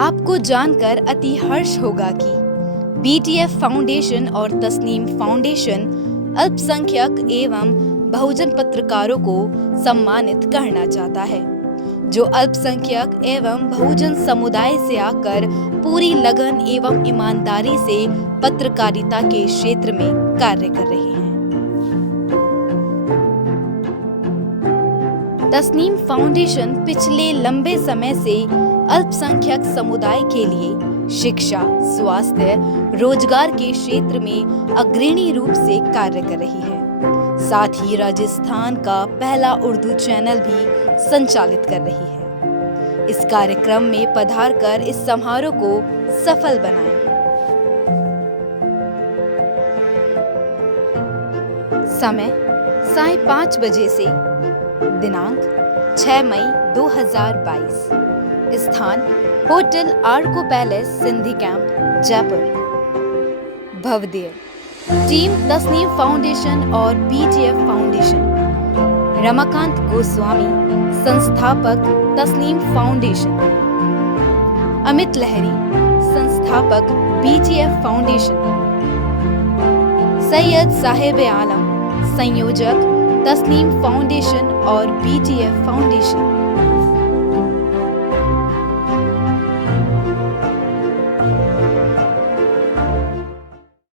आपको जानकर अति हर्ष होगा कि BTF फाउंडेशन और तस्नीम फाउंडेशन अल्पसंख्यक एवं बहुजन पत्रकारों को सम्मानित करना चाहता है, जो अल्पसंख्यक एवं बहुजन समुदाय से आकर पूरी लगन एवं ईमानदारी से पत्रकारिता के क्षेत्र में कार्य कर रहे हैं। तस्नीम फाउंडेशन पिछले लंबे समय से अल्पसंख्यक समुदाय के लिए शिक्षा, स्वास्थ्य, रोजगार के क्षेत्र में अग्रणी रूप से कार्य कर रही है। साथ ही राजस्थान का पहला उर्दू चैनल भी संचालित कर रही है। इस कार्यक्रम में पधारकर इस समारोह को सफल बनाएं। समय 5:30 बजे से, दिनांक 6 मई 2022, स्थान hotel Arco palace, Sindhi camp, Jaipur. Bhavdev team Tasneem foundation और BTF फाउंडेशन। रमाकांत गोस्वामी, संस्थापक तस्नीम फाउंडेशन। अमित लहरी, संस्थापक BTF फाउंडेशन। सैयद साहिब आलम, संयोजक तस्नीम फाउंडेशन और BTF फाउंडेशन।